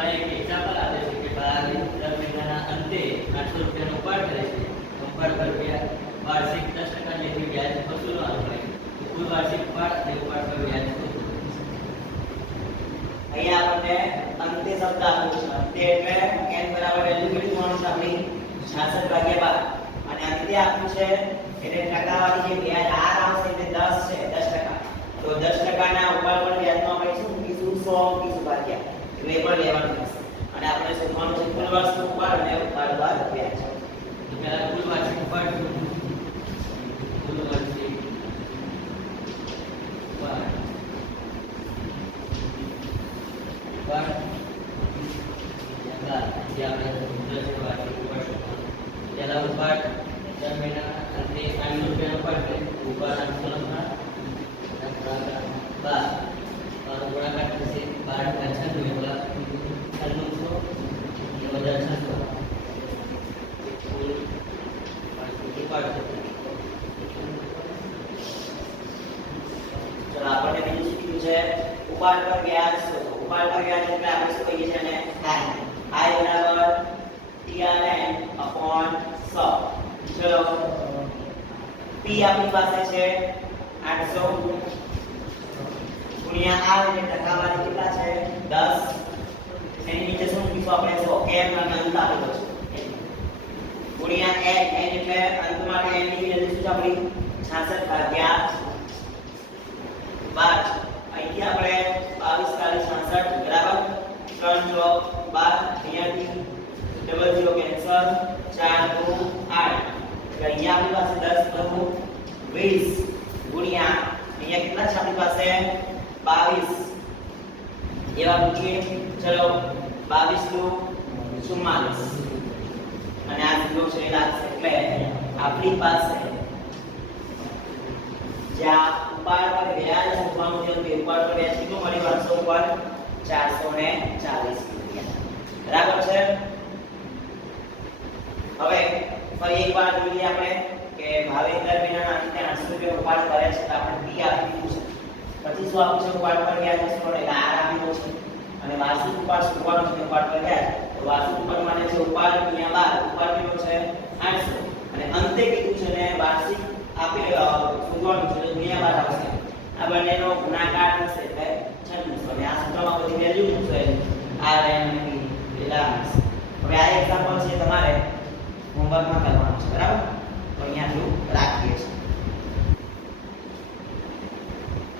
ભાઈ એક એક્ઝામ્પલ આપે છે કે ભાઈ દર મહિનાના અંતે આઠસો રૂપિયાનો ઉપાડ કરે છે. ઉપાડ પર વ્યાજ વાર્ષિક દસ ટકા જેટલી વ્યાજ વસૂલવાનું હોય તો કુલ વાર્ષિક ઉપાડ અને ઉપાડ પર વ્યાજ અહીંયા આપણને અંતે શબ્દ આપ્યો છે. અંતે એટલે n બરાબર વેલ્યુ કેટલી મળશે આપણી? 66 ભાગ્યા 12 અને અંતે આપ્યું છે એટલે ટકાવારી જે વ્યાજ r આવશે એટલે 10 છે 10 ટકા. તો 10 ટકાના ઉપાડ પર વ્યાજમાં આપણે શું? મૂકીશું 100 મૂકીશું ભાગ્યા. એ પણ લેવાનું શોધવાનું છે કુલ વર્ષનું ઉપાડ અને ઉપાડ પર વ્યાજ તો પહેલા કુલ વાર્ષિક ઉપાડ શું? કુલ વાર્ષિક ઉપાડ ઉપાડ એના જે આપણે સૂત્ર છે વાર્ષિક ઉપાડ શોધવાનું. પહેલા ઉપાડ દર મહિનાના અંતે આઠસો રૂપિયાનો ઉપાડ કરે ઉપાડ આઠસો લખવા અને ગુણાકાર બાર બાર ગુણાકાર થશે બાર ટકા છન્નું એટલે છન્નુંસો એ બધા છસો કુલ વાર્ષિક ઉપાડ થશે. ચલો આપણને બીજું શું કીધું છે ઉપાડ પર વ્યાજ શોધો ઉપાડ પર વ્યાજ એટલે આપણે શું કહીએ છીએ એને? આઈ i બરાબર ટીઆરએન અપોન સ ચલો. પી આપણી પાસે છે 800 ગુણ્યા આર એટલે ટકાવારી કેટલા છે? 10 એની નીચે શું મૂકીશું આપણે? 100 m ના અંત આપેલો છે. ગુણ્યા એન એન એટલે અંત માટે એની વેલ્યુ શું આપણી? 66 ભાગ્યા બાર અહીંથી આપણે બાવીસ તારીખ છાસઠ બરાબર ત્રણ ચોક બાર અહીંયાથી ડબલ ઝીરો કેન્સલ ચાર દુ આઠ એટલે અહીંયા આપણી પાસે દસ દુ વીસ ગુણ્યા અહીંયા કેટલા છે આપણી પાસે બાવીસ એવા મૂકીએ ચલો બાવીસ દુ ચુમ્માલીસ અને આ ઝીરો છે એ લાગશે એટલે આપણી પાસે જ્યાં ઉપાડ પર વ્યાજ શોધવાનું છે તો ઉપાડ પર વ્યાજ કેટલું મળ્યું 800 ઉપર 440 બરાબર છે? હવે ફરી એકવાર જોઈએ આપણે કે ભાવે દર અંતે 800 રૂપિયા ઉપાડ કરે છે તો આપણે પી આપી દીધું છે. પછી શું આપ્યું છે? ઉપાડ પર ગયા વસૂલો એટલે છે. અને વાર્ષિક ઉપાડ શોધવાનો છે, ઉપાડ પર ગયા તો વાર્ષિક ઉપાડ માટે છે ઉપાડ ગુણ્યા 12 ઉપાડ કેટલો છે? 800 અને અંતે કીધું છે ને? વાર્ષિક આપે અ, શોધવાનું છે એટલે ગુણ્યા 12 આવશે આ બંનેનો ગુણાકાર થશે એટલે 96 અને આ સૂત્રમાં બધી વેલ્યુ મૂકશો આર એમ પી પેલા હવે આ એક્ઝામ્પલ છે તમારે હોમવર્કમાં કરવાનું છે, બરાબર? તો અહીંયા આટલું રાખીએ છીએ.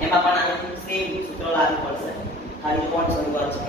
એમાં પણ આનું સેમ સૂત્ર લાગુ પડશે. ખાલી કોણ શરૂઆત છે